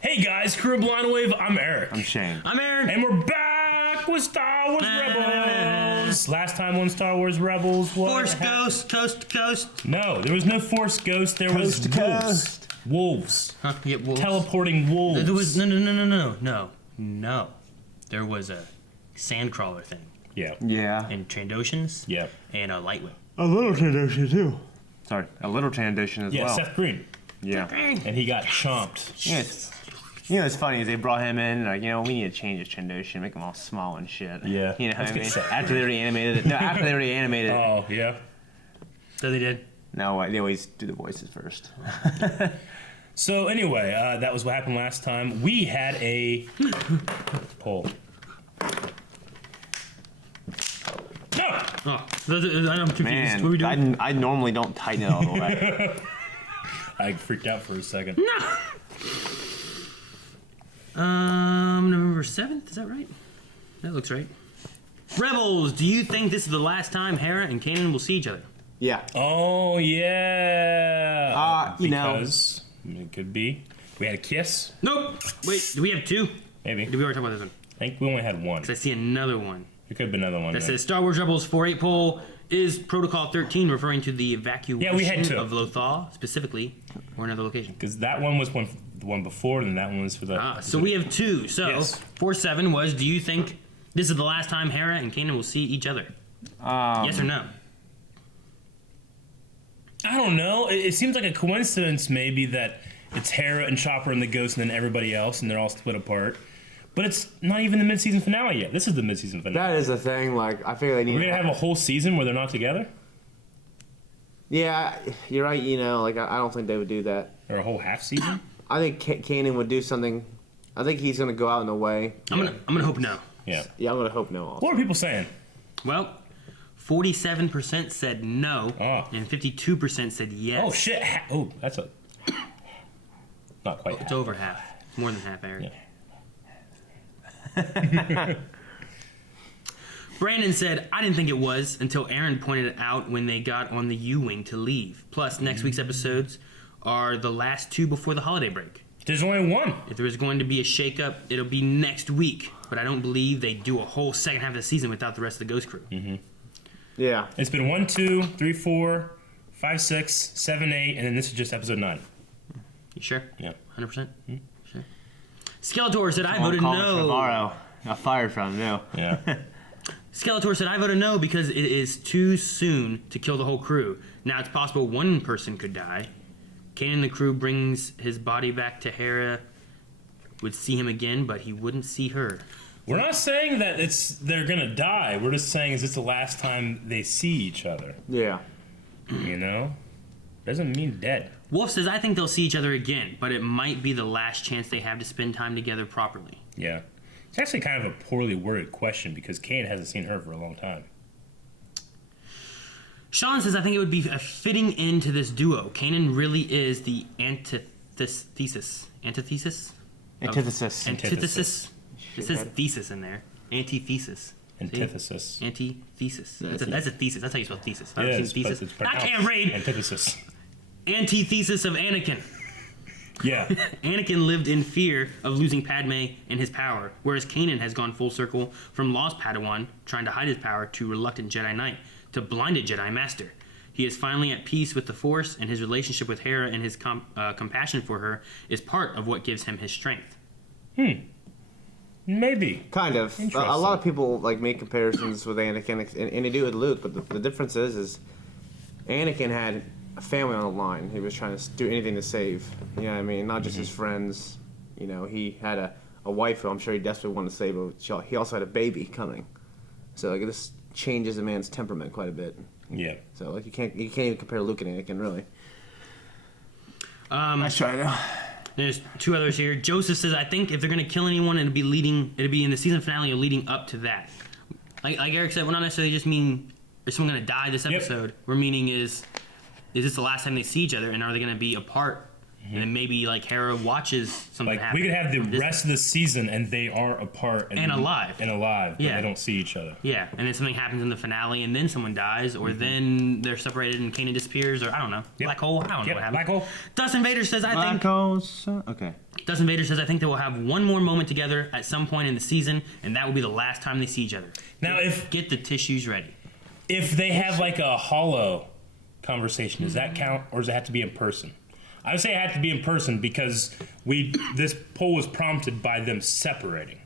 Hey guys, crew of Blind Wave, I'm Eric. I'm Shane. I'm Aaron. And we're back with Star Wars Rebels. Last time on Star Wars Rebels, what Force happened? Ghost, Coast to Coast. No, there was no Force Ghost, there was Coast to wolves. coast. Wolves. Huh? Yeah, wolves. Teleporting wolves. There was no. There was a sandcrawler thing, Yeah. Yeah. and Trandoshans, Yeah. and a Lightwing. A little transition too. Sorry, a little transition as Yeah, well. Seth Green. Yeah. And he got chomped. What's funny is they brought him in like, we need to change his Trandoshia, make him all small and shit. Yeah. You know what Let's I get mean? Seth After they already animated it. No, after they already animated it. Oh, yeah. So they did. No, they always do the voices first. So anyway, that was what happened last time. We had a poll. No! Oh, I'm confused. Man, what are we doing? I normally don't tighten it all the way. I freaked out for a second. November 7th, is that right? That looks right. Rebels, do you think this is the last time Hera and Kanan will see each other? Yeah. Oh, yeah. Because It could be. We had a kiss, Nope. Wait, do we have two? maybe. Did we already talk about this one? I think we only had one. 'Cause I see another one. There could have been another one. That yeah. says Star Wars Rebels 4-8 poll is Protocol 13 referring to the evacuation Yeah, we had two. of Lothal specifically or another location. Because that one was the one before, and that one was for the. So we have two. So Yes. 4-7 was, do you think this is the last time Hera and Kanan will see each other? Yes or no? I don't know. It seems like a coincidence, maybe, that it's Hera and Chopper and the Ghost, and then everybody else, and they're all split apart. But it's not even the mid-season finale yet. This is the mid-season finale. that is the thing. Like, I figure they need. We're gonna have a whole season where they're not together, Yeah, you're right. I don't think they would do that. or a whole half season. I think Kanan would do something. I think he's gonna go out in a way. I'm gonna hope no. Yeah. Yeah, I'm gonna hope no. Also. What are people saying? Well, 47% said no, Oh. and 52% said yes. Oh shit! That's a. Not quite. It's half. over half. It's more than half, Eric. Yeah. Brandon said, I didn't think it was until Aaron pointed it out when they got on the U-Wing to leave. Plus, next week's episodes are the last two before the holiday break. There's only one. If there is going to be a shakeup, it'll be next week. But I don't believe they do a whole second half of the season without the rest of the Ghost Crew. Yeah. It's been 1, 2, 3, 4, 5, 6, 7, 8, and then this is just episode 9. You sure? Yeah. 100%? Sure. Skeletor said, I Someone voted called no. Navarro. Got fired from him. No. Yeah. Skeletor said, I voted no because it is too soon to kill the whole crew. Now it's possible one person could die. Kanan the crew brings his body back to Hera, would see him again, but he wouldn't see her. We're not saying that they're gonna die. We're just saying is it's the last time they see each other. Yeah. You know, doesn't mean dead. Wolf says, I think they'll see each other again, but it might be the last chance they have to spend time together properly. Yeah, it's actually kind of a poorly worded question because Kane hasn't seen her for a long time. Sean says, I think it would be a fitting end to this duo. Kanan really is the antithesis. Antithesis. Antithesis. It says Shithead. thesis in there. Antithesis. Antithesis. Antithesis. Yeah, That's a thesis. That's how you spell thesis. It I've seen is, thesis. but it's I pronounced can't read. Antithesis. Antithesis of Anakin. Yeah. Anakin lived in fear of losing Padme and his power, whereas Kanan has gone full circle from lost Padawan, trying to hide his power, to reluctant Jedi Knight, to blinded Jedi Master. He is finally at peace with the Force, and his relationship with Hera and his compassion for her is part of what gives him his strength. Maybe. Kind of. A Interesting. lot of people make comparisons with Anakin, and they do with Luke. But the difference is Anakin had a family on the line. He was trying to do anything to save. You know what I mean? Not just his friends. You know, he had a wife who I'm sure he desperately wanted to save. But he also had a baby coming. So this changes a man's temperament quite a bit. Yeah. So you can't even compare Luke and Anakin really. Nice try to. There's two others here. Joseph says, I think if they're going to kill anyone, it'll be in the season finale or leading up to that. Like Eric said, we're not necessarily just meaning, is someone going to die this episode? We're meaning is this the last time they see each other, and are they going to be apart and then maybe like Hera watches something Like happen. we could have the from distance. rest of the season and they are apart And alive. but Yeah. they don't see each other. Yeah, and then something happens in the finale, and then someone dies, or then they're separated and Kanan disappears, or I don't know. Yep. Black hole. I don't know Yep, what happened. black hole. Dustin Vader says, I think. Okay. Dustin Vader says, I think they will have one more moment together at some point in the season, and that will be the last time they see each other. Now, Get the tissues ready. if they have like a hollow conversation, does that count, or does it have to be in person? I would say it had to be in person because this poll was prompted by them separating,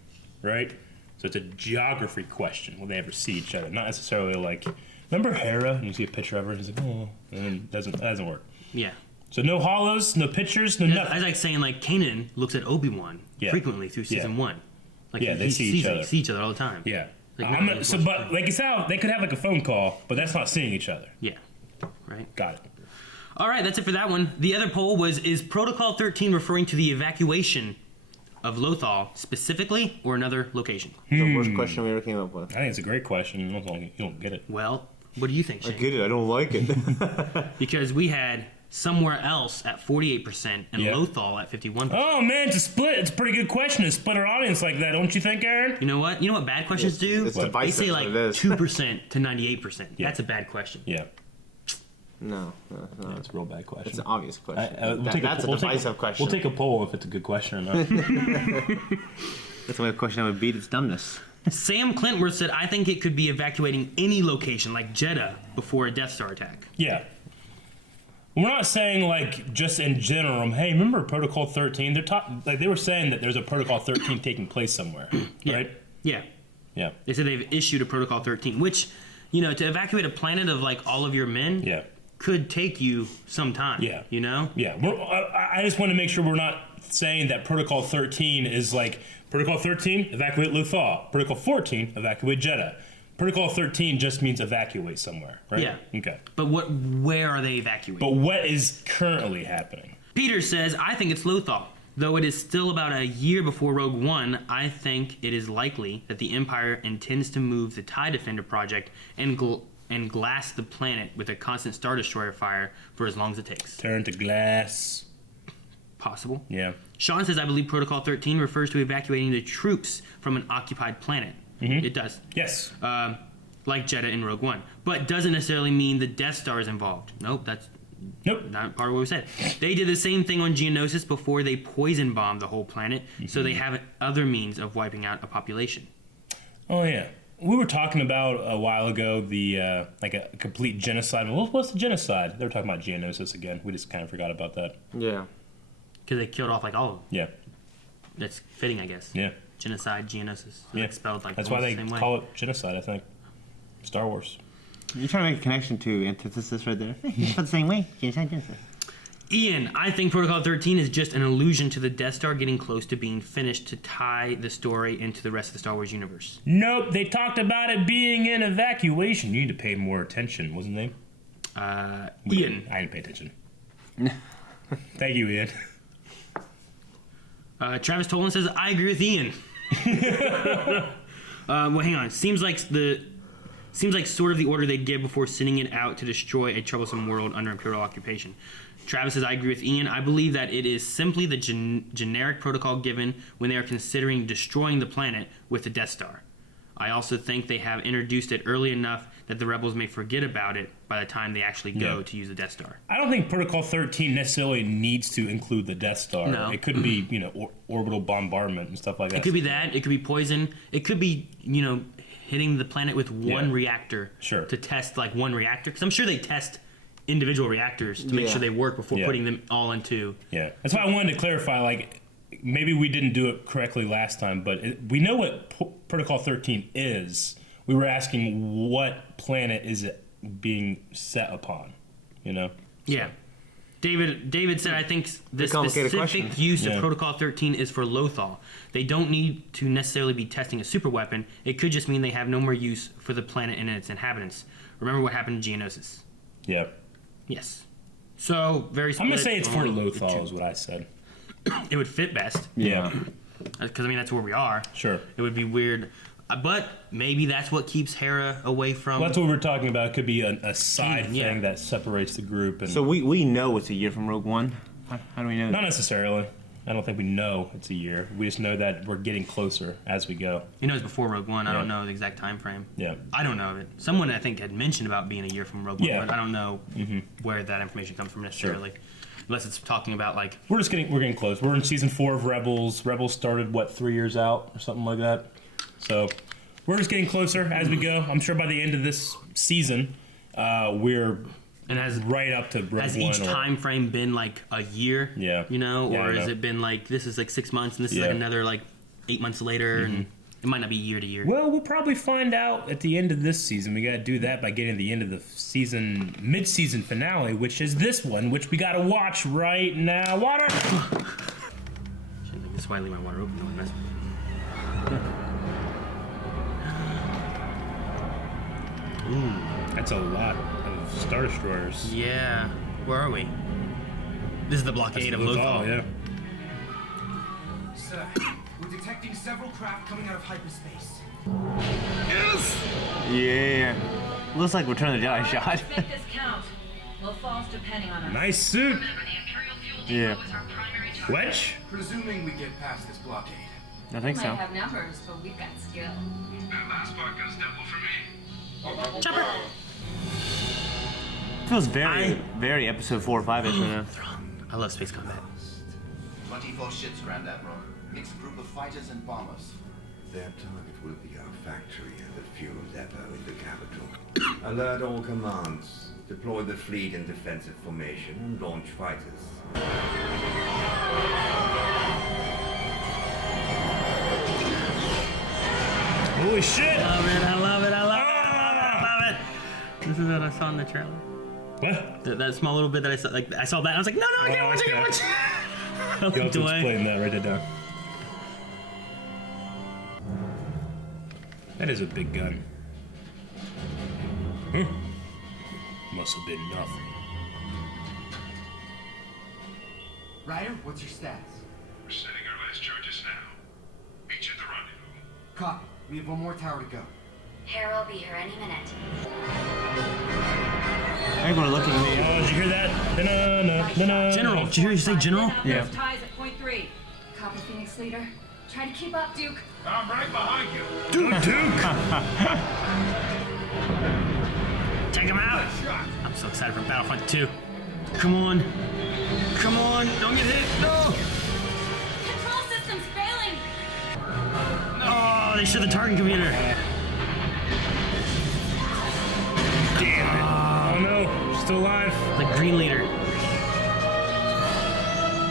right? So it's a geography question. Will they ever see each other? Not necessarily like, remember Hera? And you see a picture of her, and he's like, oh, and then that doesn't work. Yeah. So no hollows, no pictures, no I nothing. was like saying, like, Kanan looks at Obi-Wan Yeah. frequently through season Yeah. 1. Like, Yeah, they see each other. see each other all the time. Yeah. Like, I'm no, not- so, but like it's how they could have like a phone call, but that's not seeing each other. Yeah. Right? Got it. All right, that's it for that one. The other poll was, is Protocol 13 referring to the evacuation of Lothal specifically or another location? The worst question we ever came up with. I think it's a great question. You don't get it. Well, what do you think, I Shane? get it. I don't like it. Because we had somewhere else at 48% and Yeah. Lothal at 51%. Oh man, it's a split. It's a pretty good question to split our audience like that, don't you think, Aaron? You know what? You know what bad questions do? It's They divisive, say is like what it is. 2% to 98%. Yeah. That's a bad question. Yeah, No. it's a real bad question. It's an obvious question. That's a divisive question. We'll take a poll if it's a good question or not. That's the only question that would beat its dumbness. Sam Clintworth said, I think it could be evacuating any location like Jeddah before a Death Star attack. Yeah. We're not saying like just in general. Hey, remember Protocol 13? They were saying that there's a Protocol 13 taking place somewhere, right? Yeah. Yeah. They said they've issued a Protocol 13, which, you know, to evacuate a planet of like all of your men Yeah. could take you some time. Yeah. You know? Yeah. I just want to make sure we're not saying that Protocol 13 is like Protocol 13 evacuate Lothal. Protocol 14 evacuate Jeddah. Protocol 13 just means evacuate somewhere, right? Yeah. Okay. But where are they evacuating? But what is currently happening? Peter says, I think it's Lothal. Though it is still about a year before Rogue One, I think it is likely that the Empire intends to move the TIE Defender project and glass the planet with a constant Star Destroyer fire for as long as it takes. Turn to glass. Possible. Yeah. Sean says, I believe Protocol 13 refers to evacuating the troops from an occupied planet. Mm-hmm. It does. Yes. Like Jeddah in Rogue One. But doesn't necessarily mean the Death Star is involved. Nope, that's Nope. not part of what we said. They did the same thing on Geonosis before they poison bombed the whole planet, so they have other means of wiping out a population. Oh yeah. We were talking about a while ago the like a complete genocide. What's the genocide? They were talking about Geonosis again. We just kind of forgot about that. Yeah. Because they killed off like all of them. Yeah. That's fitting, I guess. Yeah. Genocide, Geonosis. Yeah. Like spelled like That's why almost they the same way. call it genocide, I think. Star Wars. You're trying to make a connection to antithesis right there. You spelled the same way. Genesis. Ian, I think Protocol 13 is just an allusion to the Death Star getting close to being finished to tie the story into the rest of the Star Wars universe. Nope, they talked about it being in evacuation. You need to pay more attention, wasn't they? Ian. I didn't pay attention. Thank you, Ian. Travis Tolan says, I agree with Ian. Well, hang on. Seems like sort of the order they'd give before sending it out to destroy a troublesome world under Imperial occupation. Travis says, I agree with Ian. I believe that it is simply the generic protocol given when they are considering destroying the planet with the Death Star. I also think they have introduced it early enough that the rebels may forget about it by the time they actually go to use the Death Star. I don't think Protocol 13 necessarily needs to include the Death Star. No. It could be, orbital bombardment and stuff like that. It could be that. It could be poison. It could be, hitting the planet with one reactor Sure. to test, like, one reactor. Because I'm sure they test individual reactors to make Yeah. sure they work before Yeah. putting them all into... Yeah. That's why I wanted to clarify, like, maybe we didn't do it correctly last time, but we know what Protocol 13 is. We were asking what planet is it being set upon, Yeah. David said, I think the complicated specific question. use Yeah. of Protocol 13 is for Lothal. They don't need to necessarily be testing a super weapon. It could just mean they have no more use for the planet and its inhabitants. Remember what happened in Geonosis. Yeah. Yes. So, very I'm split. going to say it's for Only Lothal two. is what I said. It would fit best. Yeah. Because, that's where we are. Sure. It would be weird. But maybe that's what keeps Hera away from... Well, that's what we're talking about. It could be a side Yeah. thing that separates the group. And So we know it's a year from Rogue One. How do we know Not that? necessarily. I don't think we know it's a year. We just know that we're getting closer as we go. You know, it's before Rogue One. I Yeah. don't know the exact time frame. Yeah. I don't know of it. Someone I think had mentioned about being a year from Rogue One, Yeah. but I don't know where that information comes from necessarily. Unless it's talking about like We're getting close. We're in season 4 of Rebels. Rebels started 3 years out or something like that. So we're just getting closer as we go. I'm sure by the end of this season, we're and has right up to Rogue has One. each time frame been like a year? Yeah. You know, Yeah, or I has know. it been like this is like 6 months and this is Yeah. like another like 8 months later and it might not be year to year. Well, we'll probably find out at the end of this season. We got to do that by getting to the end of the season, mid-season finale, which is this one, which we got to watch right now. Water. Shit, like, this is why I leave my water open. Don't mess with it. That's a lot of Star Destroyers. Yeah. Where are we? This is the blockade of Lothal. Yeah. Sir, we're detecting several craft coming out of hyperspace. Yeah. Looks like we're turning the Jedi shot. Make this count. Lothals depending on us. Nice suit. Yeah. Wedge? Presuming we get past this blockade. I think We so. might have numbers, but we've got skill. That last part goes double for me. Chopper! Feels very episode 4 or 5-ish right now. I love space combat. 24 ships, Grand Admiral. Mixed group of fighters and bombers. Their target will be our factory and the fuel depot in the capital. Alert all commands. Deploy the fleet in defensive formation and launch fighters. Holy shit! Love it, I love it, I love it, I love it. This is what I saw in the trailer. What? That small little bit that I saw, like I saw that, I was like, no, I can't watch, I can't watch. I You'll have looked to away. explain that. Write that down. That is a big gun. Must have been nothing. Ryder, what's your stats? We're setting our last charges now. Meet you at the rendezvous. Copy. We have one more tower to go. Hera will be here any minute. Everyone looking at me. Oh, did you hear that? Da-na-na, General, did you hear you say general? Yeah. Ties at point 3. Copy, Phoenix Leader. Try to keep up, Duke. I'm right behind you. Duke! Take him out. I'm so excited for Battlefront 2. Come on. Come on, don't get hit. No. Control system's failing. Oh, they showed the target computer. Damn it. Oh no, still alive. The green leader.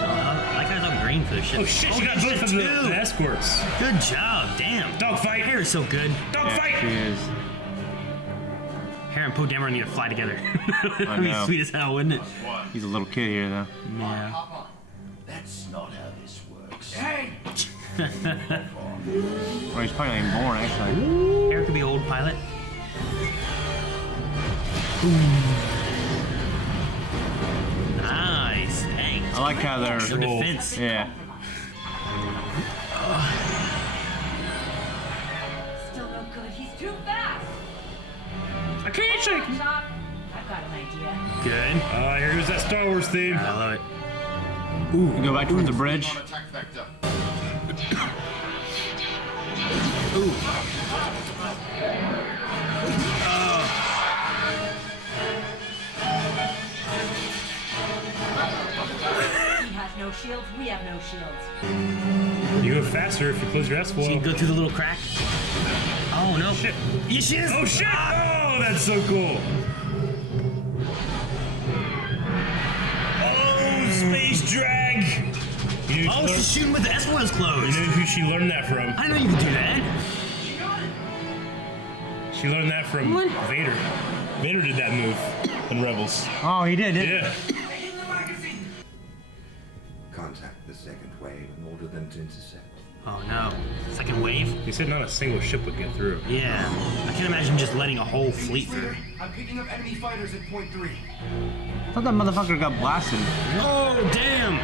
I like how it's all green for the ship. Oh shit, she got both of the escorts. Good job, damn. Dogfight. Hair is so good. Dogfight! Cheers. Hair and Poe Dameron need to fly together. That'd be know. sweet as hell, wouldn't it? He's a little kid here, though. Yeah. Hop on. That's not how this works. Hey! Or he's probably not even born, actually. Hair could be an old pilot. Nice. Hey. I like how they're. No defense. Yeah. Still no good. He's too fast. I can't shake him. Stop. I've got an idea. Good. Here goes that Star Wars theme. I love it. We go back towards the bridge. On attack vector. He has no shields. We have no shields. You go faster if you close your S-foil. So you can go through the little crack. Oh no. Shit. Yes, she is. Oh shit! Oh, that's so cool. Oh, space drag. You know, Oh, she's shooting with the S-foils you closed. know who she learned that from? I didn't know you could do that. She learned that from What? Vader. Vader did that move in Rebels. Oh, he did, didn't he? Yeah. Contact the second wave and order them to intercept. Oh no. Second wave? He said not a single ship would get through. Yeah. I can't imagine just letting a whole fleet Phoenix through. Leader, I'm picking up enemy fighters at point 3. I thought that motherfucker got blasted. Oh, damn.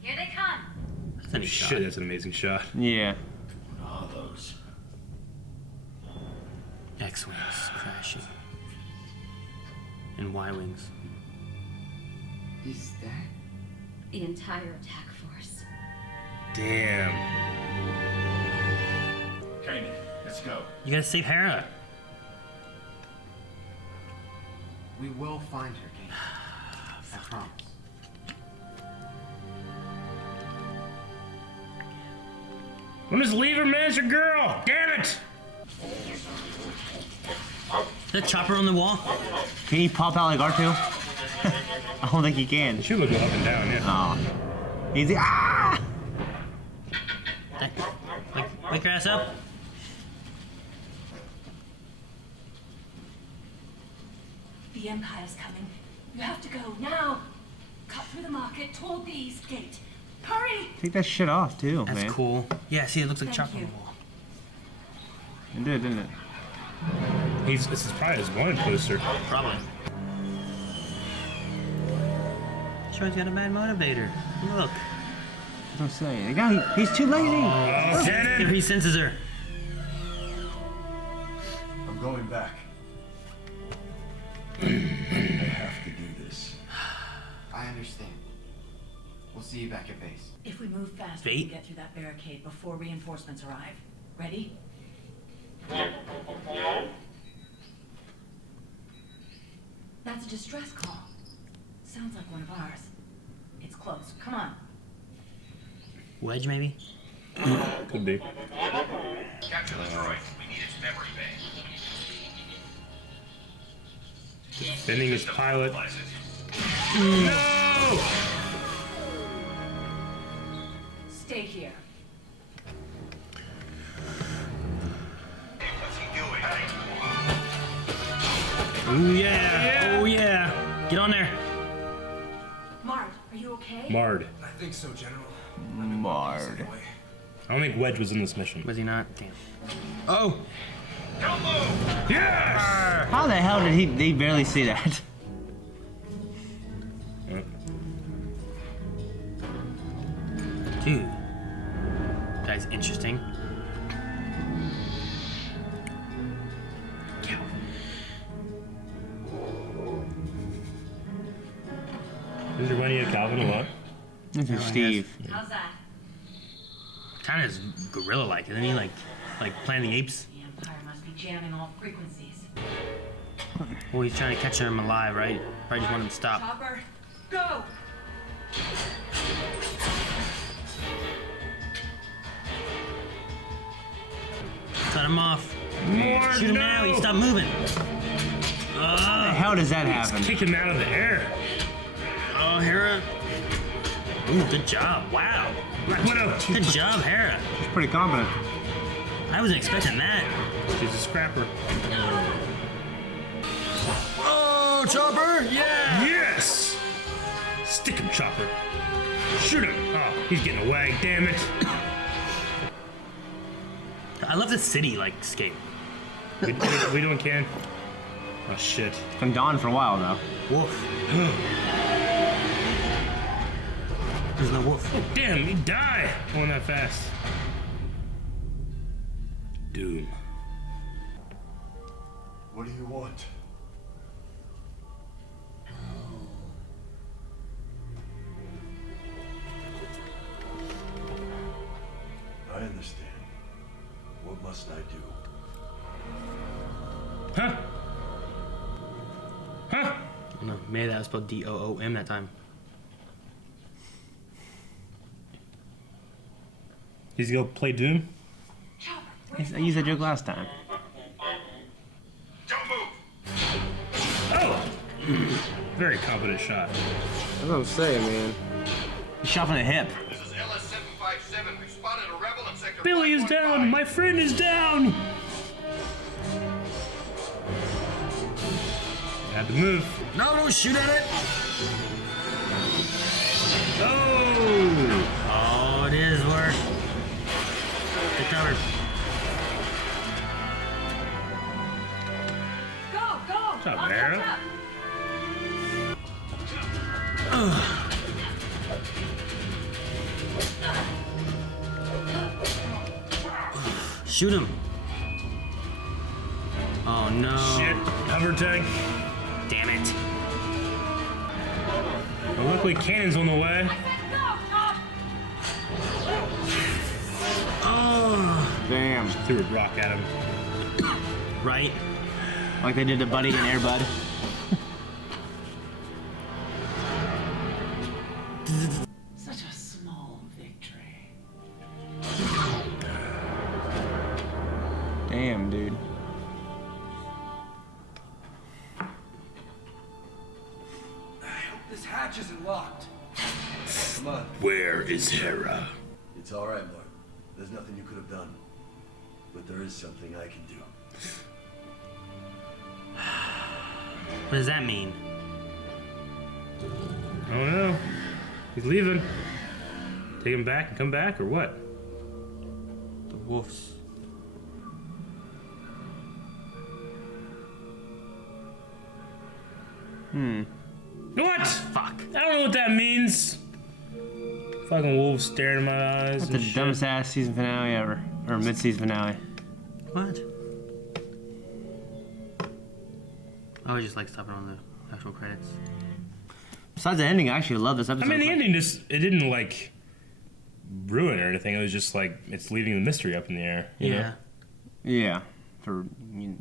Here they come. That's a neat shot. Shit, that's an amazing shot. Yeah. What are those? X-wings crashing. And Y-wings. Is that? The entire attack force. Damn. Kanan, let's go. You gotta save Hera. We will find her, Kane. I promise. I'm just leave her, man. It's your girl. Damn it. That chopper on the wall. Can he pop out like R2? I don't think he can. You should look up and down, yeah. Oh. He's ah! Wake your ass up. The Empire's coming. You have to go now. Cut through the market toward the east gate. Hurry! Take that shit off too, That's man. cool. Yeah, see, it looks like Thank chopper on you. the wall. It did, didn't it? This is probably his wanted poster. Probably. Troy's got a bad motivator. Look. That's what I'm saying. The guy, he's too lazy. Oh, Here Kenan! he senses her. I'm going back. I have to do this. I understand. We'll see you back at base. If we move fast, we Fate? can get through that barricade before reinforcements arrive. Ready? That's a distress call. Sounds like one of ours. It's close. Come on. Wedge, maybe? Could be. Capture the droid. We need its memory bank. Defending his pilot. Utilize it. No! Stay here. Hey, what's he doing? Ooh, yeah. Oh, yeah. Get on there. Mart, are you okay? Marred. I think so, General. Marred. I don't think Wedge was in this mission. Was he not? Damn. Oh! Don't move! Yes! How the hell did he barely see that? Dude. Guy's interesting. Does your money at Calvin a lot? This is Steve. How's that? Kind of gorilla-like, isn't he? Like Planet of the Apes. The Empire must be jamming all frequencies. Well, he's trying to catch him alive, right? Probably just want him to stop. Chopper, go! Cut him off. More, Shoot him now. He stopped moving. How the hell does that happen? Kick him out of the air. Oh, Hera. Ooh, good job. Wow. Black Widow. Good job, Hera. He's pretty confident. I wasn't expecting that. She's a scrapper. Oh, Chopper! Yeah! Yes! Stick him, Chopper. Shoot him. Oh, he's getting away. Damn it. I love the city like scape. We doing can? Oh shit. It's been gone for a while though. Wolf. There's no wolf. Oh damn, he died. Going that fast. Doom. What do you want? I understand. What must I do? Huh? Huh? No, maybe that was spelled D-O-O-M that time. He's gonna play Doom? Chopper, I used that joke last time. Don't move! Oh! Very competent shot. That's what I'm saying, man. He shot from the hip. This is LS-757. We've spotted a rebel in sector Billy is 515. down! My friend is down! Had to move. No, don't shoot at it! Oh! Oh, it is work. Get covered. go, go! What's up, I'll Hera? catch up. Shoot him. Oh no. Shit. Cover tag. Damn it. Oh, look, Luckily, cannon's on the way. Oh, Damn. Threw a rock at him. right. Like they did to Buddy and Air Bud. Such a small victory. Damn, dude. I hope this hatch isn't locked. Come on. Where is Hera? It's all right, Mark. There's nothing you could have done. But there is something I can do. What does that mean? I don't know. He's leaving. Take him back and come back, or what? The wolves. What? Fuck. I don't know what that means. Fucking wolves staring in my eyes. That's and the shit. dumbest ass season finale ever. Or mid-season finale. What? Oh, I just like stopping on the actual credits. Besides the ending, I actually love this I episode. mean, the ending it didn't like ruin or anything. It was just like it's leaving the mystery up in the air. you know? Yeah.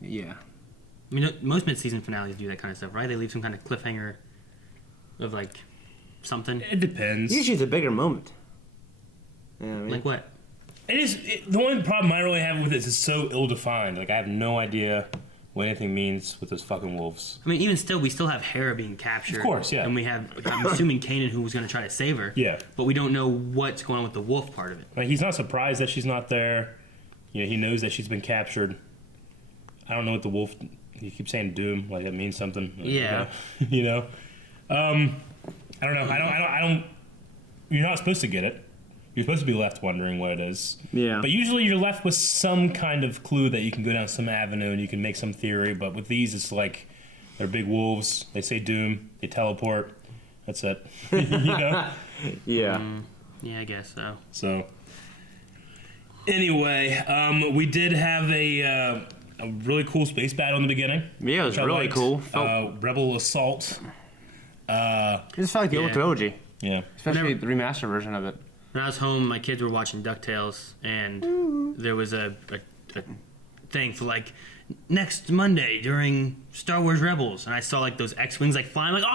Yeah. I mean, most mid-season finales do that kind of stuff, right? They leave some kind of cliffhanger of like something. It depends. Usually it's a bigger moment. Yeah, I mean, Like what? The only problem I really have with it is it's so ill-defined. Like I have no idea what anything means with those fucking wolves. I mean, even still, we still have Hera being captured. Of course, yeah. And we have, I'm assuming, Kanan, who was going to try to save her. Yeah. But we don't know what's going on with the wolf part of it. Like he's not surprised that she's not there. You know, he knows that she's been captured. I don't know what the wolf. He keeps saying doom, like it means something. Yeah. You know. I don't know. I don't. You're not supposed to get it. You're supposed to be left wondering what it is. Yeah. But usually you're left with some kind of clue that you can go down some avenue and you can make some theory. But with these, it's like they're big wolves. They say doom. They teleport. That's it. You know. yeah. Yeah, I guess so. So. Anyway, we did have a really cool space battle in the beginning. Yeah, it was which I really liked. cool. Rebel Assault. It just felt like the old Yeah. trilogy. Yeah. Especially the remastered version of it. When I was home, my kids were watching DuckTales, and there was a thing for like next Monday during Star Wars Rebels, and I saw like those X-wings like flying, like and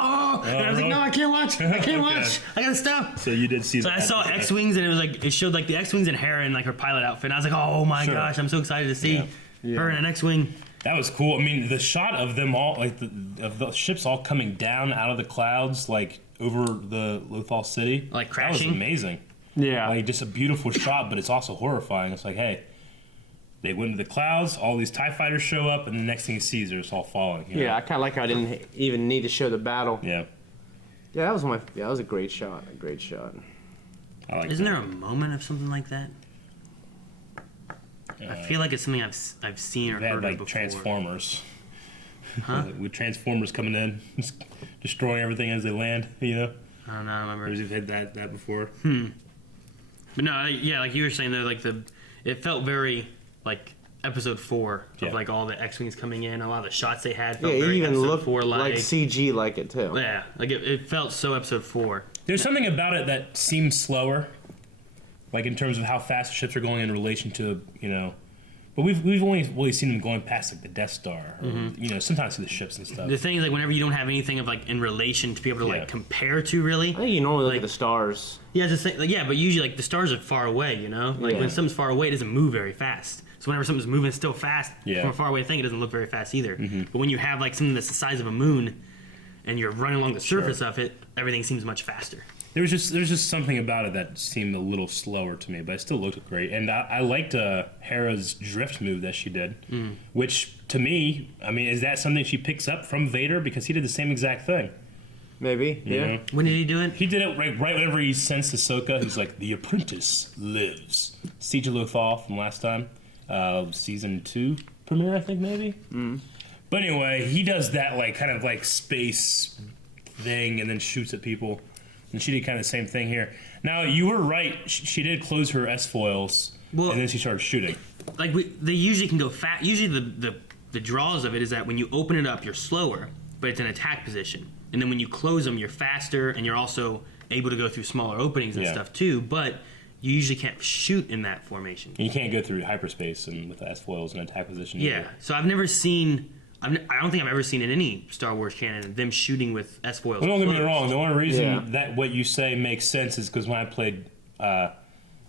I was like, no, I can't watch, I can't watch, I gotta stop. So you did see So that. I saw X-wings, and it was like it showed like the X-wings and Hera in like her pilot outfit. And I was like, oh my Sure. gosh, I'm so excited to see her in an X-wing. That was cool. I mean, the shot of them all, like of the ships all coming down out of the clouds, like over the Lothal city, Like That was crashing? amazing. Yeah. Like just a beautiful shot, but it's also horrifying. It's like, hey, they went into the clouds, all these TIE fighters show up, and the next thing you see is they're just all falling. You know? Yeah, I kind of like how I didn't even need to show the battle. Yeah. Yeah, that was a great shot. A great shot. I like Isn't that. there a moment of something like that? I feel like it's something I've seen or They had heard like of before. Transformers. Huh? With Transformers coming in, just destroying everything as they land. You know. I don't know. I don't remember. Or you've had that before. But no, yeah, like you were saying though, like it felt very like episode 4 of Yeah. like all the X-wings coming in, a lot of the shots they had Yeah, felt it very even episode looked 4 like CG like it too. Yeah, like it felt so episode 4. There's something about it that seems slower, like in terms of how fast ships are going in relation to, you know. But we've only really seen them going past like the Death Star, or, you know, sometimes see the ships and stuff. The thing is, like whenever you don't have anything of like in relation to be able to Yeah. like compare to, really. I think you normally look Like- at the stars. Yeah, just like yeah, but usually like the stars are far away, you know. Like Yeah. when something's far away, it doesn't move very fast. So whenever something's moving still fast Yeah. from a far away thing, it doesn't look very fast either. But when you have like something that's the size of a moon, and you're running along the surface of it, everything seems much faster. There's just something about it that seemed a little slower to me, but it still looked great. And I liked Hera's drift move that she did, which to me, I mean, is that something she picks up from Vader because he did the same exact thing? Maybe. you Yeah. know? When did he do it? He did it right whenever he sensed Ahsoka. He's like, the apprentice lives. Siege of Lothal from last time, season 2 premiere, I think maybe. But anyway, he does that like kind of like space thing and then shoots at people. And she did kind of the same thing here. Now you were right. She did close her S foils, Well- and then she started shooting. Like they usually can go fast. Usually the draws of it is that when you open it up, you're slower, but it's an attack position. and then when you close them, you're faster, and you're also able to go through smaller openings and stuff too. But you usually can't shoot in that formation. You can't go through hyperspace and with S foils and attack position. Yeah. Either. So I've never seen. I don't think I've ever seen in any Star Wars canon them shooting with S foils. Well, don't get me closed. wrong. The only reason that what you say makes sense is because when I played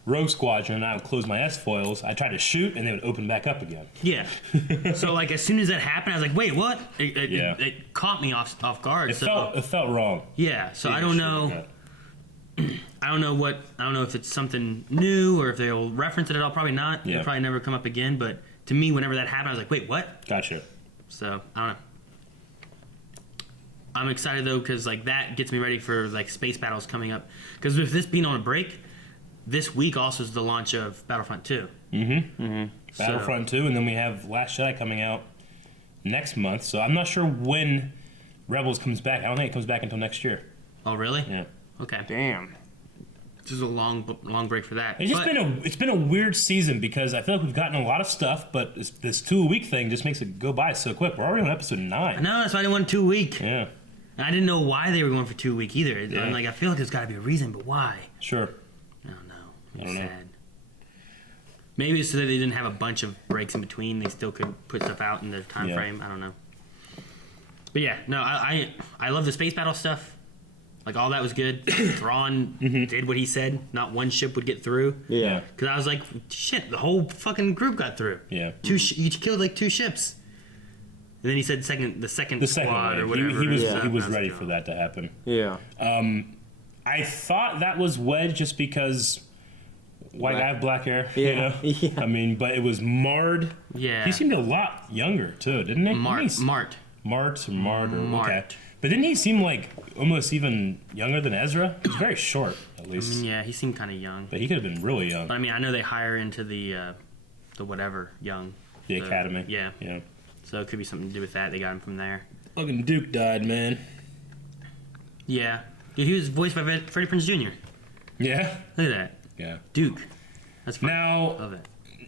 Rogue Squadron and I would close my S foils, I tried to shoot and they would open back up again. Yeah. So like as soon as that happened, I was like, wait, what? It caught me off guard. It felt wrong. Yeah. So I don't know. I don't know if it's something new or if they'll reference it at all. Probably not. Yeah. It'll probably never come up again. But to me, whenever that happened, I was like, wait, what? Gotcha. So I don't know. I'm excited though because like that gets me ready for like space battles coming up. Because with this being on a break, this week also is the launch of Battlefront 2. Battlefront 2, and then we have Last Jedi coming out next month. So I'm not sure when Rebels comes back. I don't think it comes back until next year. Oh really? Yeah. Okay. Damn. This is a long break for that. It's been a weird season because I feel like we've gotten a lot of stuff, but this 2-week thing just makes it go by so quick. We're already on episode 9. No, that's why I didn't want 2 week. Yeah. And I didn't know why they were going for 2 week either. Yeah. I'm like, I feel like there's got to be a reason, but why? Sure. I don't know. I don't know. Sad. Maybe it's so that they didn't have a bunch of breaks in between. They still could put stuff out in their time frame. I don't know. But yeah, no, I love the space battle stuff. Like all that was good. Thrawn did what he said. Not one ship would get through. Yeah. Because I was like, shit, the whole fucking group got through. Yeah. You killed like 2 ships. And then he said the second squad wave. or whatever. He was ready for that to happen. Yeah. I thought that was Wedge just because white guy have black hair. Yeah. You know? Yeah. I mean, but it was Mard. Yeah. He seemed a lot younger too, didn't he? Mart. Okay. But didn't he seem like almost even younger than Ezra? He was very short, at least. Yeah, he seemed kind of young. But he could have been really young. But I mean, I know they hire into the whatever young. The academy. Yeah. Yeah. So it could be something to do with that. They got him from there. Fucking Duke died, man. Yeah. He was voiced by Freddie Prinze Jr. Yeah. Look at that. Yeah. Duke. That's funny. Now, Love it.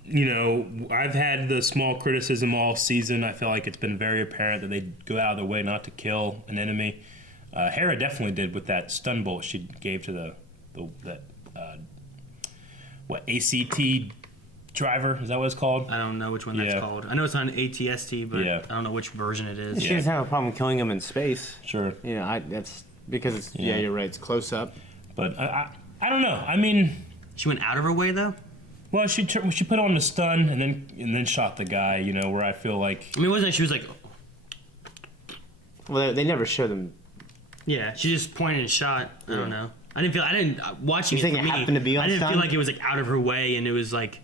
you know, I've had the small criticism all season. I feel like it's been very apparent that they go out of their way not to kill an enemy. Hera definitely did with that stun bolt she gave to ACT driver. Is that what it's called? I don't know which one that's called. I know it's on ATST, but I don't know which version it is. She doesn't have a problem killing him in space. Sure. You know, that's because it's you're right. It's close up. But I don't know. I mean, she went out of her way though. Well, she put on the stun and then shot the guy. You know, where I feel like. I mean, wasn't it? She was like. Well, they never show them. Yeah, she just pointed and shot. I don't know. I didn't watching you think it. For it me, happened to be on I didn't stun? feel like it was like out of her way, and it was like,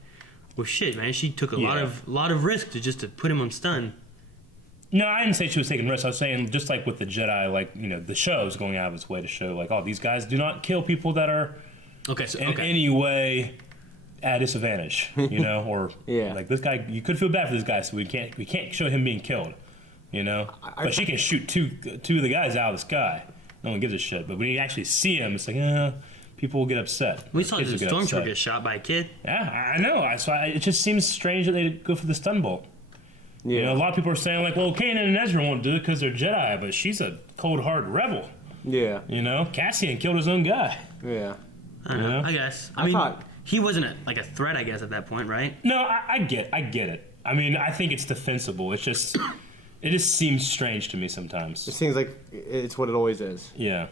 well, shit, man. She took a lot of risk to put him on stun. No, I didn't say she was taking risks. I was saying just like with the Jedi, like, you know, the show's going out of its way to show like, oh, these guys do not kill people that are in any way at a disadvantage, you know, or like this guy. You could feel bad for this guy, so we can't show him being killed, you know. But she can shoot two of the guys out of the sky. No one gives a shit. But when you actually see him, it's like, people will get upset. We saw the stormtrooper get shot by a kid. Yeah, I know. It just seems strange that they go for the stun bolt. Yeah. You know, a lot of people are saying like, well, Kanan and Ezra won't do it because they're Jedi, but she's a cold-hearted rebel. Yeah. You know, Cassian killed his own guy. Yeah. I don't know. I guess. I mean, he wasn't a threat, I guess, at that point, right? No, I get it. I mean, I think it's defensible. It's just, it just seems strange to me sometimes. It seems like it's what it always is. Yeah.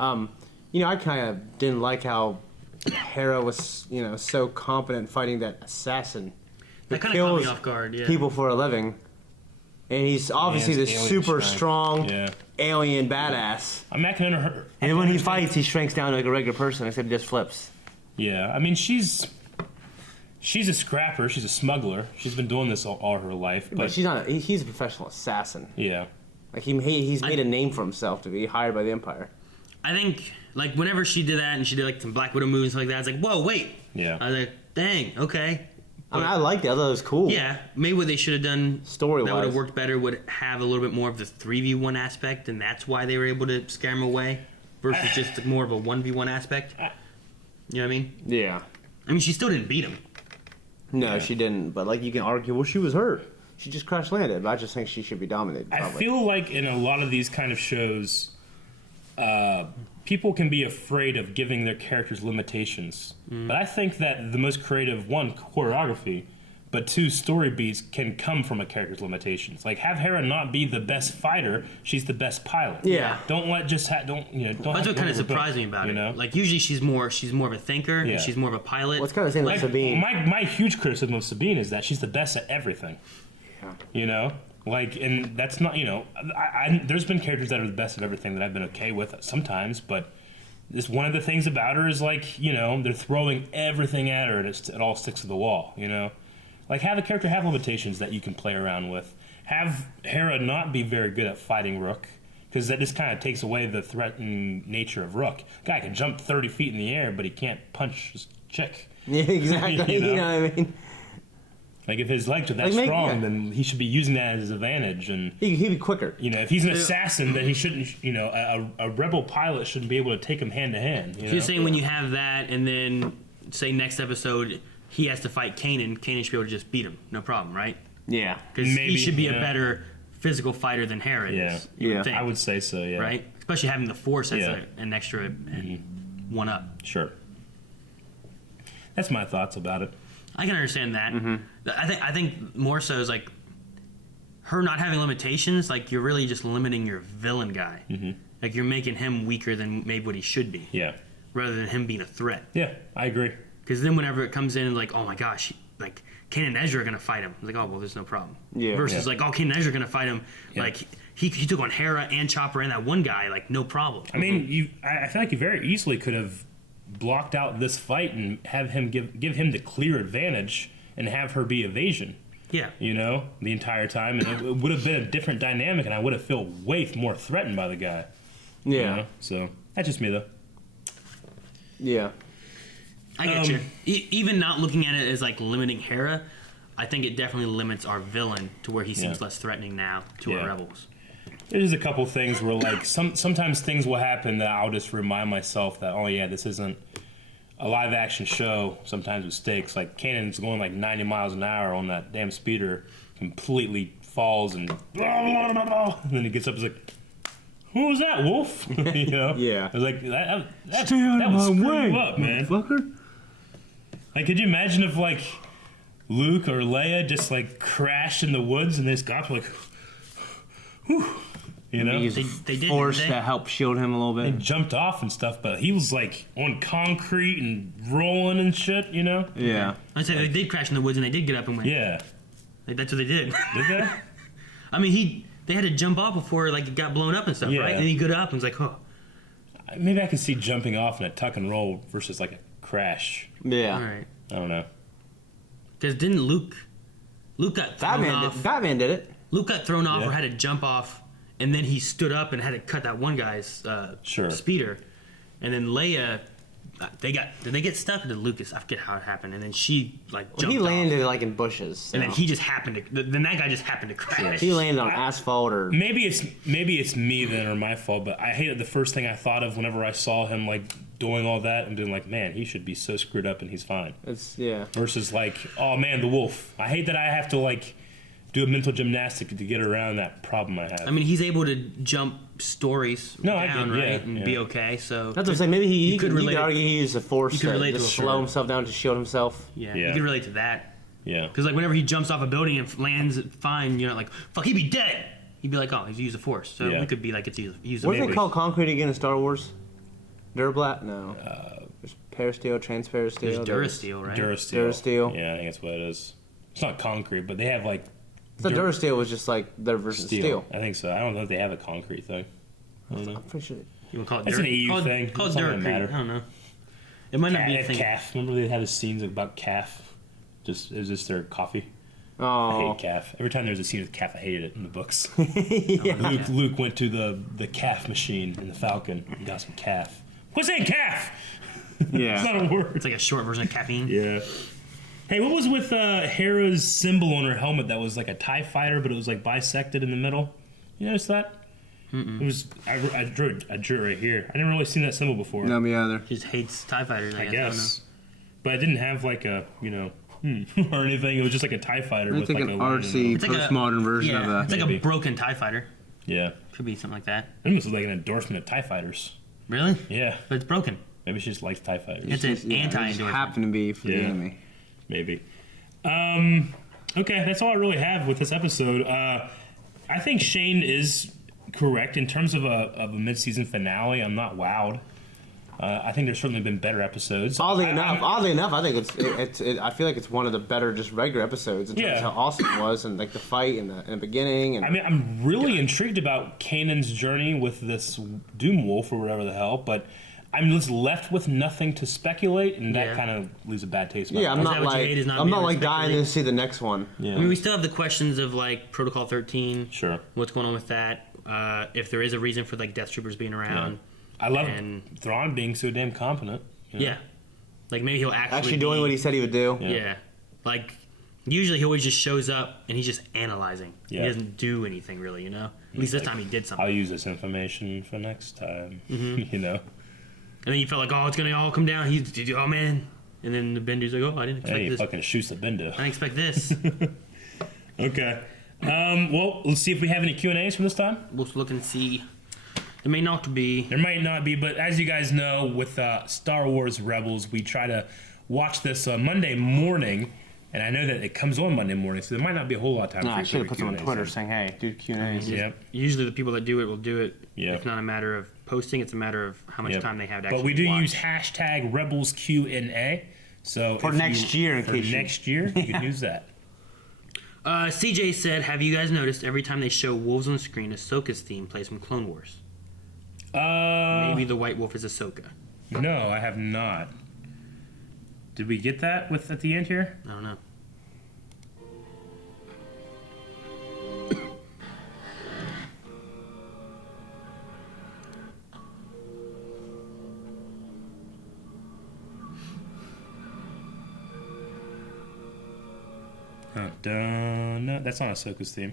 You know, I kind of didn't like how Hera was, you know, so competent fighting that assassin. That kind of caught me off guard, yeah. People for a living. And he's obviously this super strong alien badass. I'm not gonna and when he fights, he shrinks down like a regular person, except he just flips. Yeah, I mean, she's a scrapper. She's a smuggler. She's been doing this all her life. But she's not. He's a professional assassin. Yeah. Like he's made a name for himself to be hired by the Empire. I think like whenever she did that and she did like some Black Widow movies and stuff like that, it's like, whoa, wait. Yeah. I was like, dang, okay. I mean, I liked it. I thought it was cool. Yeah, maybe what they should have done story-wise that would have worked better would have a little bit more of the 3v1 aspect, and that's why they were able to scare him away versus just more of a 1v1 aspect. You know what I mean? Yeah. I mean, she still didn't beat him. No, she didn't. But like, you can argue, well, she was hurt. she just crash landed. But I just think she should be dominated. I Probably. feel like in a lot of these kind of shows, people can be afraid of giving their characters limitations. But I think that the most creative, one, choreography, but two, story beats can come from a character's limitations. Like, have Hera not be the best fighter; she's the best pilot. Yeah. Don't let just don't Don't. That's what kind of surprised me about it. Like usually she's more of a thinker. Yeah. And she's more of a pilot. What's kind of saying like Sabine? My huge criticism of Sabine is that she's the best at everything. Yeah. You know, like, and that's not, there's been characters that are the best at everything that I've been okay with sometimes, but this one of the things about her is like, they're throwing everything at her and it all sticks to the wall. Like, have a character have limitations that you can play around with. Have Hera not be very good at fighting Rook, because that just kind of takes away the threatening nature of Rook. Guy can jump 30 feet in the air, but he can't punch his chick. Yeah, exactly. You know what I mean? Like, if his legs are that strong, then he should be using that as his advantage. And he'd be quicker. If he's an assassin, then he shouldn't. A rebel pilot shouldn't be able to take him hand to hand. So you're saying when you have that, and then say next episode he has to fight Kanan should be able to just beat him, no problem, right? Yeah, because he should be a better physical fighter than Hera is. You would think, I would say so. Yeah, right. Especially having the Force as an extra one up. Sure. That's my thoughts about it. I can understand that. I think more so is like her not having limitations. Like, you're really just limiting your villain guy. Like, you're making him weaker than maybe what he should be. Yeah. Rather than him being a threat. Yeah, I agree. Because then whenever it comes in and like, oh my gosh, like Kanan and Ezra are gonna fight him. It's like, oh well, there's no problem. Yeah. Versus like, oh, Kanan and Ezra are gonna fight him. Yeah. Like he took on Hera and Chopper and that one guy, like, no problem. I mean, I feel like you very easily could have blocked out this fight and have him give him the clear advantage and have her be evasion. Yeah. The entire time, and it would have been a different dynamic, and I would have felt way more threatened by the guy. Yeah. So that's just me though. Yeah. I get you. Even not looking at it as like limiting Hera, I think it definitely limits our villain to where he seems less threatening now to our rebels. There's a couple things where like sometimes things will happen that I'll just remind myself that, oh yeah, this isn't a live action show. Sometimes with stakes, like Kanan's going like 90 miles an hour on that damn speeder, completely falls and then he gets up and is like, who was that, Wolf? Yeah. I was like, that was screwed up, man. Fucker. Like, could you imagine if like Luke or Leia just like crashed in the woods and this guy's like, whew, they did force to help shield him a little bit. They jumped off and stuff, but he was like on concrete and rolling and shit, Yeah. I said they did crash in the woods and they did get up and went. Yeah. Like, that's what they did. Did they? I mean, they had to jump off before like it got blown up and stuff, right? And he got up and was like, oh. Maybe I could see jumping off in a tuck and roll versus like a crash. Yeah. All right. I don't know. Because didn't Luke got thrown off. Batman did it. Luke got thrown off or had to jump off, and then he stood up and had to cut that one guy's speeder. And then Leia, did they get stuck? Or did Lucas? I forget how it happened. And then she jumped he landed off. like in bushes. So. And then he just happened to. Then that guy just happened to crash. He landed on asphalt or. Maybe it's me then or my fault, but I hated the first thing I thought of whenever I saw him like doing all that and being like, man, he should be so screwed up and he's fine. Versus like, oh man, the wolf. I hate that I have to like do a mental gymnastic to get around that problem I have. I mean, he's able to jump stories down, right, and be okay. So that's what I'm saying. Maybe he could argue he used the force to slow himself down to shield himself. Yeah, you could relate to that. Yeah, because like whenever he jumps off a building and lands fine, you're not like, fuck, he'd be dead. He'd be like, oh, he's used the force. So it could be like it's used. What do they call concrete again in Star Wars? Durablat? No. There's Parasteel, Transparasteel. There's Durasteel, right? Durasteel. Yeah, I think that's what it is. It's not concrete, but they have like. The Durasteel was just like their version of steel. I think so. I don't know if they have a concrete thing. I don't know. I'm pretty sure. You would call it That's an EU thing. Call it Duracrete. I don't know. It might not be a thing. Calf. Remember they had the scenes about calf? It was just their coffee. Oh. I hate calf. Every time there was a scene with calf, I hated it in the books. Yeah. Luke went to the calf machine in the Falcon and got some calf. What's in calf? Yeah. It's not a word. It's like a short version of caffeine. Yeah. Hey, what was with Hera's symbol on her helmet that was like a TIE fighter, but it was like bisected in the middle? You notice that? It was. I drew it right here. I never really seen that symbol before. No, me either. He just hates TIE fighters, I guess. But it didn't have like a, or anything. It was just like a TIE fighter It's with like like an a artsy, It's like a- postmodern version of Yeah, it's that. like Maybe. a broken TIE fighter. Yeah. Could be something like that. It was like an endorsement of TIE fighters. Really? Yeah. But it's broken. Maybe she just likes TIE fighters. It's an It just anti-endorsement. happened to be for the Yeah. enemy. Maybe. Okay, that's all I really have with this episode. I think Shane is correct in terms of a mid-season finale. I'm not wowed. I think there's certainly been better episodes. Oddly enough, I think I feel like it's one of the better just regular episodes in terms Yeah. of how awesome it was and like the fight in the beginning. And I mean, I'm really intrigued about Kanan's journey with this Doom Wolf or whatever the hell, but I'm just left with nothing to speculate, and that Yeah. kind of leaves a bad taste in my yeah, I'm mouth. not that what you like hate is not I'm being not able like to dying speculate? to see the next one. Yeah. I mean, we still have the questions of like Protocol 13. Sure. What's going on with that? If there is a reason for like Death Troopers being around. I love And- Thrawn being so damn competent. you know? Yeah. Like maybe he'll Actually doing what he said he would do. Yeah. Like usually he always just shows up and he's just analyzing. Yeah. He doesn't do anything really, you know? At least this time he did something. I'll use this information for next time. You know? And then you felt like, oh, it's gonna all come down. He's, oh man. And then the Bender's like, oh, I didn't expect Hey, he this. fucking shoots the bender. I didn't expect this. Okay. Well, let's see if we have any Q&As from this time. We'll look and see. There may not be. There might not be, but as you guys know, with Star Wars Rebels, we try to watch this Monday morning, and I know that it comes on Monday morning, so there might not be a whole lot of time. No, for I you should have for put them on Q&As, Twitter so- saying, "Hey, do Q&As." Yep. Usually the people that do it will do it. Yeah. It's not a matter of posting. It's a matter of how much Yep. time they have to actually But we do watch. use hashtag Rebels Q&A. So For if next year, in for case you- next year, you can use that. CJ said, have you guys noticed every time they show wolves on screen, Ahsoka's theme plays from Clone Wars? Maybe the White Wolf is Ahsoka. No, I have not. Did we get that at the end here? I don't know. No, that's not Ahsoka's theme.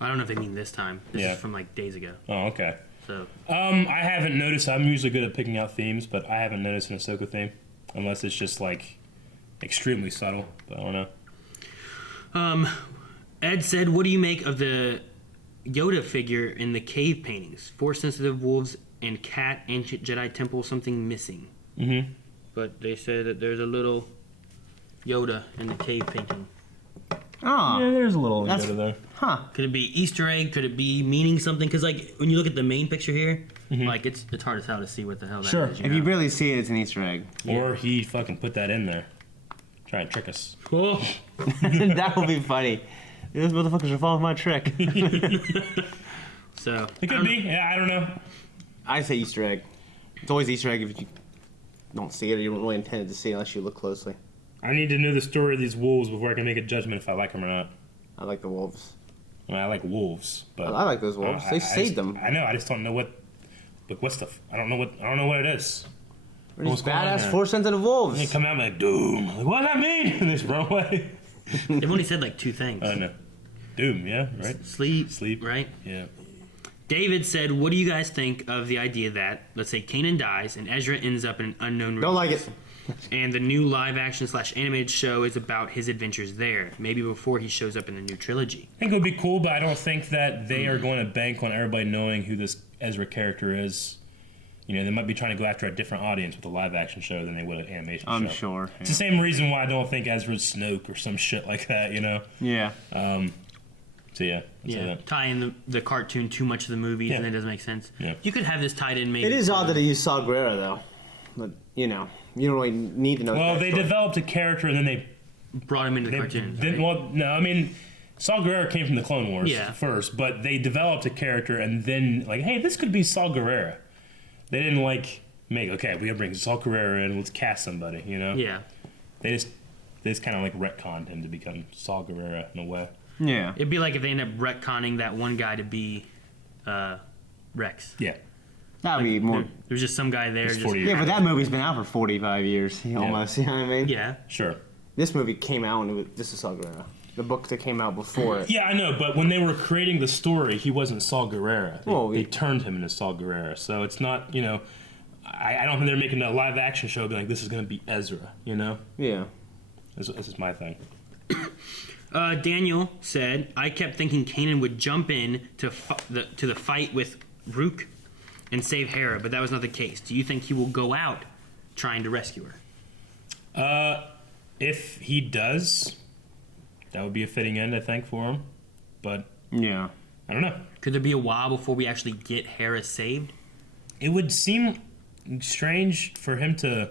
I don't know if they mean this time. This Yeah. is from like days ago. Oh, okay. So I haven't noticed. I'm usually good at picking out themes, but I haven't noticed an Ahsoka theme, unless it's just like extremely subtle. But I don't know. Ed said, what do you make of the Yoda figure in the cave paintings? Force sensitive wolves and cat, ancient Jedi temple, something missing. Mm-hmm. But they said that there's a little Yoda in the cave painting. Oh, Yeah, there's a little That's- Yoda there. huh. Could it be Easter egg? Could it be meaning something? Because like when you look at the main picture here, like it's hard as hell to see what the hell that is. Sure. If you really see it, it's an Easter egg. Or he fucking put that in there, try and trick us. Cool. That would be funny. Those motherfuckers are following my trick. So It could be. Yeah, I don't know. I say Easter egg. It's always Easter egg if you don't see it or you don't really intend to see it unless you look closely. I need to know the story of these wolves before I can make a judgment if I like them or not. I like the wolves. I mean, I like wolves, but I like those wolves. They saved them. I know. I just don't know what. Like, what's the? I don't know what it is. They're just What's going on badass there? force sensitive wolves. They come out and like Doom. Like, what does that mean? And they just run away. they've only said like two things. I know. Doom. Yeah. Right. Sleep, right? Yeah. David said, what do you guys think of the idea that, let's say, Kanan dies and Ezra ends up in an unknown Don't like regions, it. and the new live-action / animated show is about his adventures there, maybe before he shows up in the new trilogy? I think it would be cool, but I don't think that they are going to bank on everybody knowing who this Ezra character is. You know, they might be trying to go after a different audience with a live action show than they would an animation I'm show. sure. It's the same reason why I don't think Ezra's Snoke or some shit like that, you know? Yeah. So yeah. I'd say Yeah, that. tie in the cartoon too much to the movies, Yeah. and it doesn't make sense. Yeah. You could have this tied in maybe. It is odd that they use Saw Gerrera, though. But, you know, you don't really need to know Well, that they story. developed a character and then they brought him into the cartoons. didn't. right? Well, no, I mean, Saw Gerrera came from the Clone Wars Yeah. first, but they developed a character and then like, hey, this could be Saw Gerrera. They didn't like make we gotta bring Saw Gerrera in. Let's cast somebody, you know? Yeah. They just kind of like retconned him to become Saw Gerrera in a way. Yeah. It'd be like if they end up retconning that one guy to be Rex. Yeah. That would be more. There's just some guy there. It's Just, 40 years. Yeah, but that movie's been out for 45 years, almost. You know what I mean? yeah. Sure. This movie came out when this is Saw Gerrera. The book that came out before it. Yeah, I know, but when they were creating the story, he wasn't Saw Gerrera. They turned him into Saw Gerrera. So it's not, you know, I don't think they're making a live action show being like, this is going to be Ezra, you know? Yeah. This is my thing. Daniel said, I kept thinking Kanan would jump in to the fight with Rook and save Hera, but that was not the case. Do you think he will go out trying to rescue her? If he does, that would be a fitting end, I think, for him. But Yeah. I don't know. Could there be a while before we actually get Hera saved? It would seem strange for him to,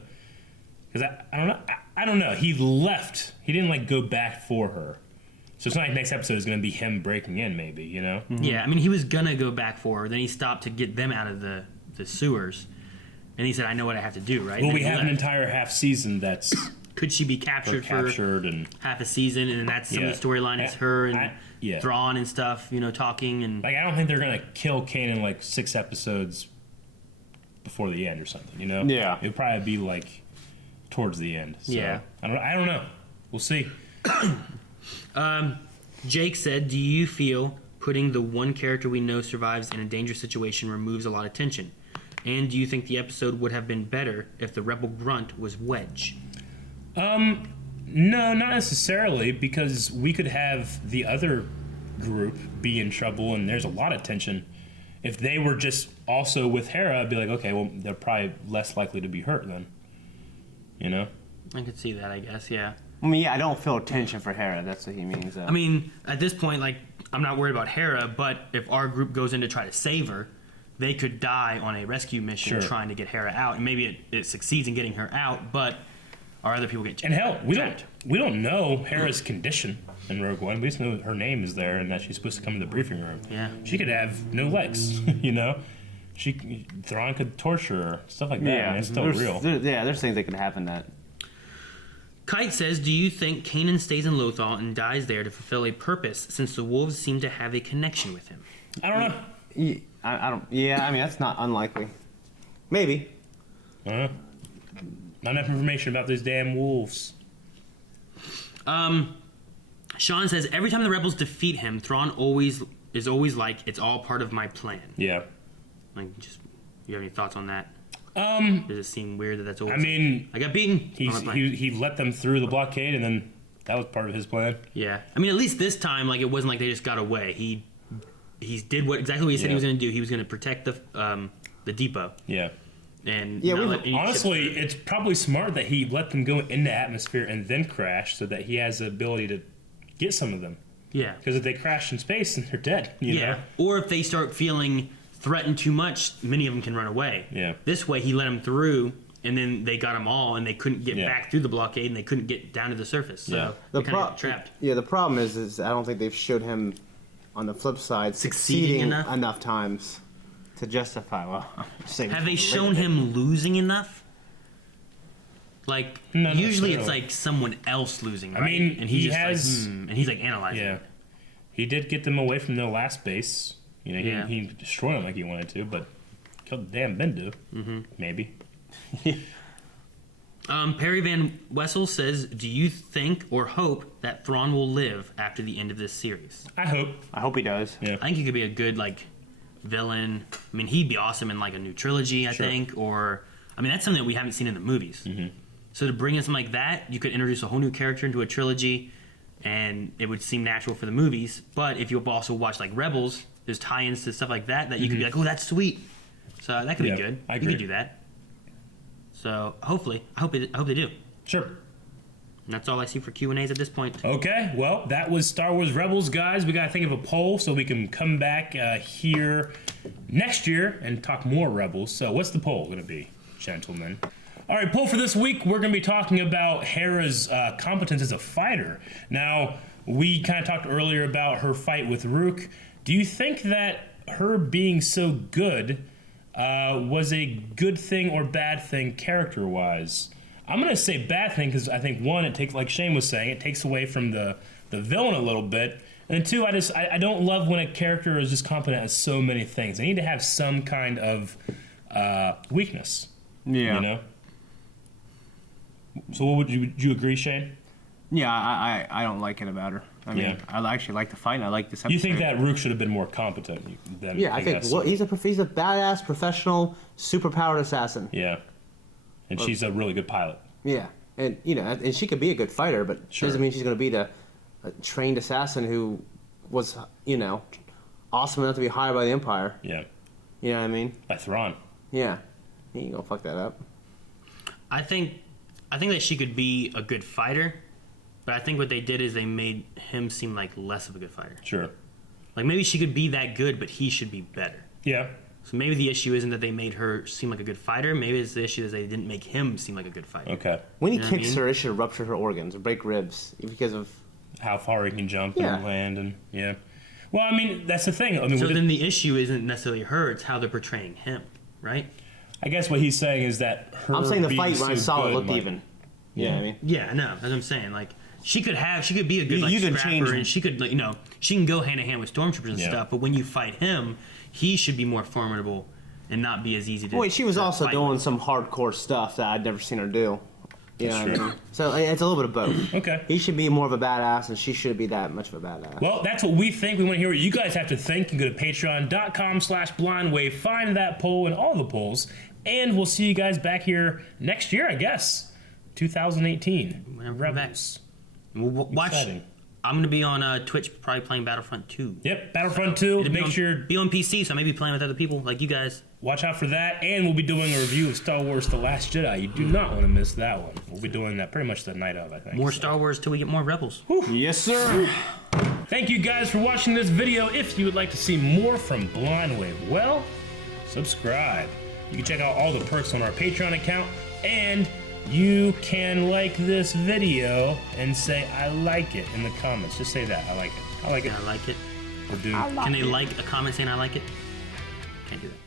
because I don't know. I don't know. He left. He didn't like go back for her. So it's not like next episode is going to be him breaking in. Maybe, you know. Yeah, I mean, he was gonna go back for her. Then he stopped to get them out of the sewers, and he said, "I know what I have to do." Right? Well, And we then he have an left. entire half season that's Could she be captured for and half a season, and then that's some Yeah. of the storyline is her and yeah. Thrawn and stuff, you know, talking and like I don't think they're going to kill Kanan like 6 episodes before the end or something. You know? Yeah. It'd probably be like towards the end. So, Yeah. I don't know. We'll see. Jake said, "Do you feel putting the one character we know survives in a dangerous situation removes a lot of tension? And do you think the episode would have been better if the rebel grunt was Wedge?" No, not necessarily, because we could have the other group be in trouble, and there's a lot of tension. If they were just also with Hera, I'd be like, okay, well, they're probably less likely to be hurt then. You know? I could see that, I guess, yeah. I mean, yeah, I don't feel tension for Hera. That's what he means. I mean, at this point, like, I'm not worried about Hera, but if our group goes in to try to save her, they could die on a rescue mission Sure. trying to get Hera out, and maybe it succeeds in getting her out, but our other people get And hell, we trapped. don't know Hera's condition in Rogue One. We just know her name is there and that she's supposed to come in the briefing room. Yeah. She could have no legs, you know? Thrawn could torture her, stuff like that. yeah, Man, it's still real. There's things that could happen that. Kite says, "Do you think Kanan stays in Lothal and dies there to fulfill a purpose, since the wolves seem to have a connection with him?" I don't know. Yeah, I don't. Yeah, I mean that's not unlikely. Maybe. Not enough information about those damn wolves. Sean says, "Every time the rebels defeat him, Thrawn is always like, it's all part of my plan." Yeah. Like, just, you have any thoughts on that? Does it seem weird that that's always I mean, I got beaten. he let them through the blockade, and then that was part of his plan. Yeah. I mean, at least this time, like, it wasn't like they just got away. He did exactly what he said he was going to do. He was going to protect the depot. Yeah. And Yeah, not let any ships Honestly, through. it's probably smart that he let them go into atmosphere and then crash, so that he has the ability to get some of them. Yeah. Because if they crash in space, then they're dead. You Yeah. know? Or if they start feeling threatened too much, many of them can run away. Yeah. This way, he let them through, and then they got them all, and they couldn't get Yeah. back through the blockade, and they couldn't get down to the surface. So Yeah. they kind of got trapped. Yeah, the problem is I don't think they've showed him on the flip side Succeeding succeeding enough? times to justify. Well, Have they shown him losing enough? Like, No, not usually it's necessarily. like someone else losing, right? mean, and he just has- like, and he's like analyzing. Yeah. it. He did get them away from their last base. You know, Yeah. he destroyed them like he wanted to, but killed the damn Bendu. Mm-hmm. Maybe. Perry Van Wessel says, "Do you think or hope that Thrawn will live after the end of this series?" I hope. I hope he does. Yeah. I think he could be a good like villain. I mean, he'd be awesome in like a new trilogy, I Sure. think. Or I mean, that's something that we haven't seen in the movies. Mm-hmm. So to bring in something like that, you could introduce a whole new character into a trilogy, and it would seem natural for the movies. But if you also watch like Rebels, there's tie-ins to stuff like that you could be like, "Oh, that's sweet." So that could Yeah, be good. I You agree. could do that. So hopefully, I hope they do. Sure. And that's all I see for Q&As at this point. Okay, well, that was Star Wars Rebels, guys. We got to think of a poll so we can come back here next year and talk more Rebels. So what's the poll going to be, gentlemen? All right, poll for this week, we're going to be talking about Hera's competence as a fighter. Now, we kind of talked earlier about her fight with Rook. Do you think that her being so good was a good thing or bad thing character-wise? I'm going to say bad thing because I think, one, it takes, like Shane was saying, it takes away from the villain a little bit. And two, I don't love when a character is just competent at so many things. They need to have some kind of weakness. Yeah. You know? So what would you agree, Shane? Yeah, I don't like it about her. I mean, Yeah. I actually like the fight. And I like this episode. You think that Rook should have been more competent than Yeah, I think guess. he's a badass professional, superpowered assassin. Yeah. And she's a really good pilot. Yeah. And and she could be a good fighter, but Sure. doesn't mean she's going to be the trained assassin who was awesome enough to be hired by the Empire. Yeah. You know what I mean? By Thrawn. Yeah. He ain't gonna fuck that up. I think that she could be a good fighter, but I think what they did is they made him seem like less of a good fighter. Sure. Like maybe she could be that good, but he should be better. Yeah. So maybe the issue isn't that they made her seem like a good fighter. Maybe it's the issue is they didn't make him seem like a good fighter. Okay. When he You know what I kicks mean? her, it should rupture her organs or break ribs because of. How far he can jump Yeah. and land and yeah. Well, I mean that's the thing. I mean, So with then the issue isn't necessarily her; it's how they're portraying him, right? I guess what he's saying is that her. I'm saying the being fight when I so saw it good looked might- even. You know what I mean? Yeah, no, that's what I'm saying. Like she could be a good like You can scrapper, change- and she could she can go hand in hand with stormtroopers and Yeah. stuff. But when you fight him, he should be more formidable and not be as easy to. Wait, she was to also fight doing with. some hardcore stuff that I'd never seen her do. You know That's what I true. mean? So it's a little bit of both. Okay. He should be more of a badass, and she should be that much of a badass. Well, that's what we think. We want to hear what you guys have to think. You can go to patreon.com/blindwave, find that poll and all the polls, and we'll see you guys back here next year, I guess. 2018. Whenever we're back. Rebels. We'll watch. Exciting. I'm gonna be on Twitch, probably playing Battlefront 2. Yep, Battlefront 2. It'll Make sure be on PC, so I may be playing with other people like you guys. watch out for that, and we'll be doing a review of Star Wars: The Last Jedi. You do not want to miss that one. We'll be doing that pretty much the night of, I think. More So. Star Wars till we get more Rebels. Yes, sir. Thank you guys for watching this video. If you would like to see more from Blind Wave, well, subscribe. You can check out all the perks on our Patreon account, and you can like this video and say I like it in the comments. Just say that. I like it. I like it. Yeah, I like it. We'll do. Can they like a comment saying I like it? Can't do that.